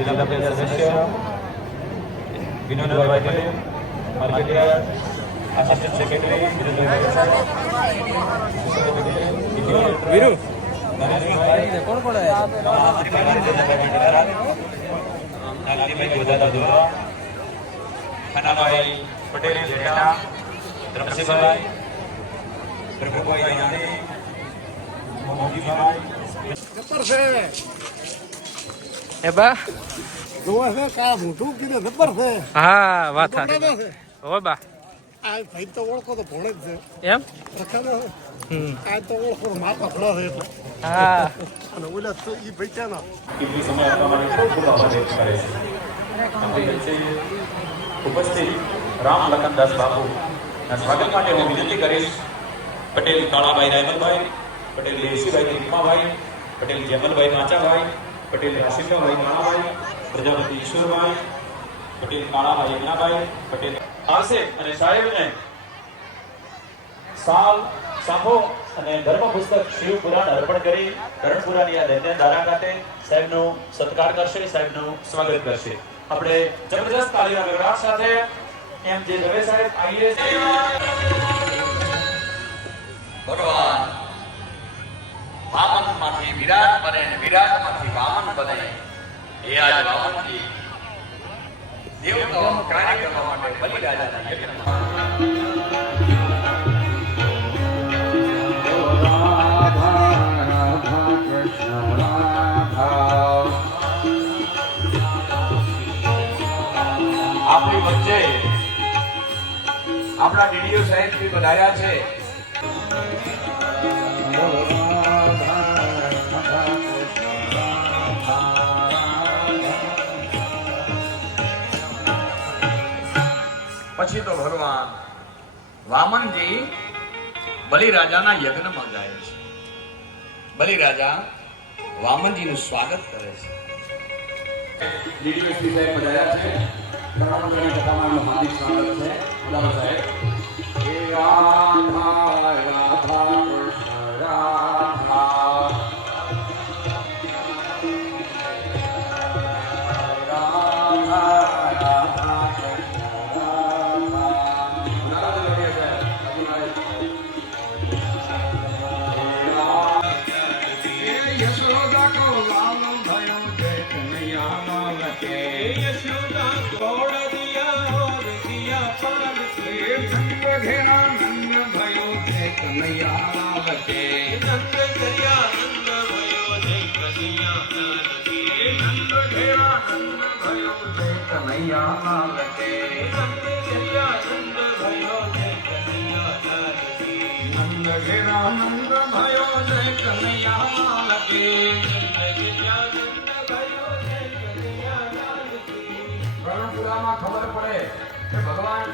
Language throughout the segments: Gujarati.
જિલ્લા પંચાયત સદસ્ય વિનોદભાઈ પટેલ, માર્કેટિયર આસિસ્ટન્ટ સેક્રેટરી વિનોદભાઈ વીરુ કોણ કોણ ખનાભાઈ પટેલ જેઠા, ધરમસિંહભાઈ, પ્રભુભાઈ યાણી, મોહનજીભાઈ જબર છે એ બા જોવા છે કા મોટું કીધે જબર છે. હા વાત છે હો બા આ ભાઈ તો ઓળખો તો ભણે જ છે એમ રખાનો આ તો ઓળખો તો માપા ભણો છે એટલે હા અને ઓલા તો ઈ ભાઈ છે ને કિંમતી સમય આપવા માટે ખૂબ ખૂબ આભાર વ્યક્ત કરે છે. આપણી વચ્ચે ઉપસ્થિત રામ લખનદાસ બાપુના સ્વાગત માટે હું વિનંતી કરીશ. પટેલ કાળાભાઈ રાયમલભાઈ, પટેલ દેવસીભાઈ રીકમાભાઈ, પટેલ જેમલભાઈ માચાભાઈ, પટેલ રાશિકાભાઈ કાળાભાઈ, પ્રજાપતિ ઈશ્વરભાઈ, પટેલ કાળાભાઈ યજ્ઞાભાઈ, પટેલ આવશે અને સાહેબને સાલ સાંભો અને ધર્મ પુસ્તક શિવ પુરાણ અર્પણ કરી કરણપુરાની આ દૈન્ય દારા ખાતે સાહેબનો સત્કાર કરશે, સાહેબનું સ્વાગત કરશે. આપણે જબરદસ્ત તાળીના ગગડાટ સાથે એમ જે દવે સાહેબ આઈએસ ભગવાન વામનમાંથી વિરાટ બને અને વિરાટમાંથી વામન બને એ આજ વામનજી દેવતાઓનો કાર્ય કરવા માટે બલિરાજાના યજ્ઞમાં આપણી વચ્ચે આપણા ડીડીઓ સાહેબ શ્રી પધાર્યા છે. પછી તો ભગવાન વામનજી બલિરાજાના યજ્ઞમાં જાય છે. બલિરાજા વામનજીનું સ્વાગત કરે છે. ડીડીઓ શ્રી સાહેબ પધાર્યા છે. પ્રણામોની કથામાં હાર્દિક સ્વાગત છે. બોલો સાહેબ. હે રાધા રાધા કૃષ્ણ રાધા यशोदा को वामन भयो जय कन्हैया लाल के यशोदा छोड़ दिया और दिया पाल से नंद घेरा नंद भयो जय कन्हैया लाल के नंद घेरा नंद भयो जय कन्हैया लाल के नंद घेरा नंद भयो जय कन्हैया लाल के नंद घेरा नंद भयो जय कन्हैया लाल के नंद घेरा नंद भयो जय कन्हैया लाल के कर्णपुराમાં ખબર પડે કે ભગવાન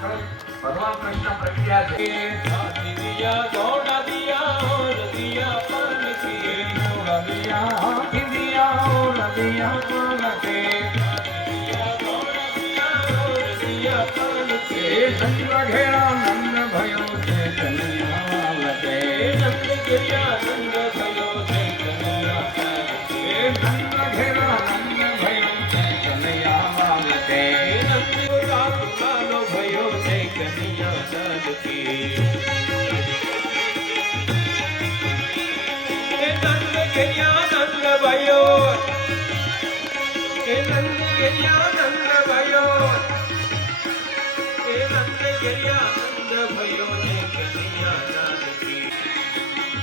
કૃષ્ણ પ્રગટ્યા છે. દિયા દોડા દિયા ઓર દિયા પાન કે દોડા દિયા હાથી દિયા ઓર દિયા પાન કે દિયા દોડા દિયા ઓર દિયા પાન કે નંદ ઘેરા નંદ भयो છે કનૈયા લાલ કે નંદ ઘેરા નંદ भयो છે કનૈયા લાલ કે નંદ ઘેરા નંદ भयो છે કનૈયા લાલ કે નંદ લાલો भयो છે કનૈયા લાલ કે નંદ ઘેરા નંદ भयो એ નંદ ઘેરા નંદ भयो એ નંદ ઘેરા નંદ भयो છે કનૈયા લાલ કે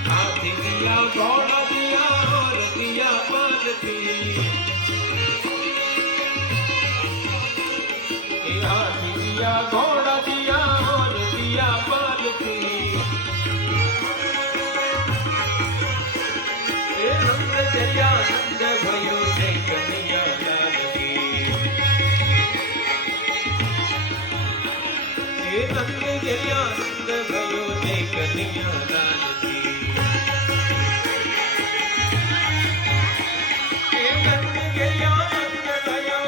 હાથી દિયા ઘોડા દિયા ઓર દિયા પાલ की हाथी दिया घोड़ा दिया और दिया पाल की नंद दरिया नंद भयो जय कन्हैया लाल की नंद दरिया नंद भयो जय कन्हैया लाल की नंद दरिया नंद भयो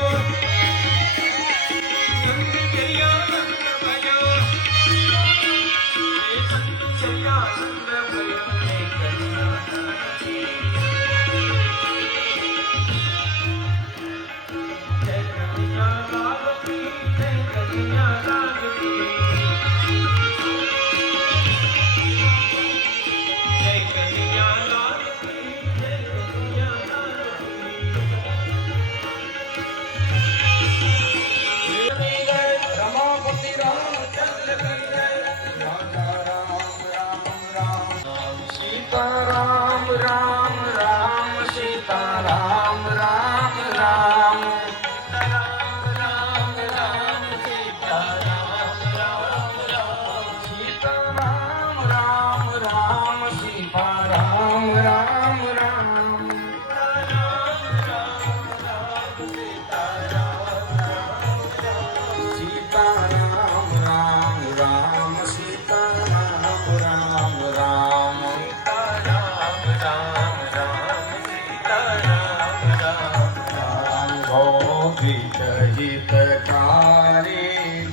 વિચહિતકારી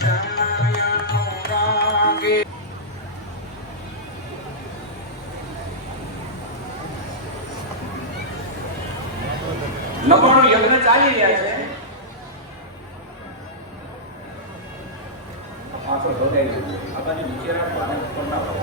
જનયનુરાગે. લખવાનો યજ્ઞ ચાલી રહ્યા છે. આ તો નીચે રાખો, આને ઉપર ના રાખો.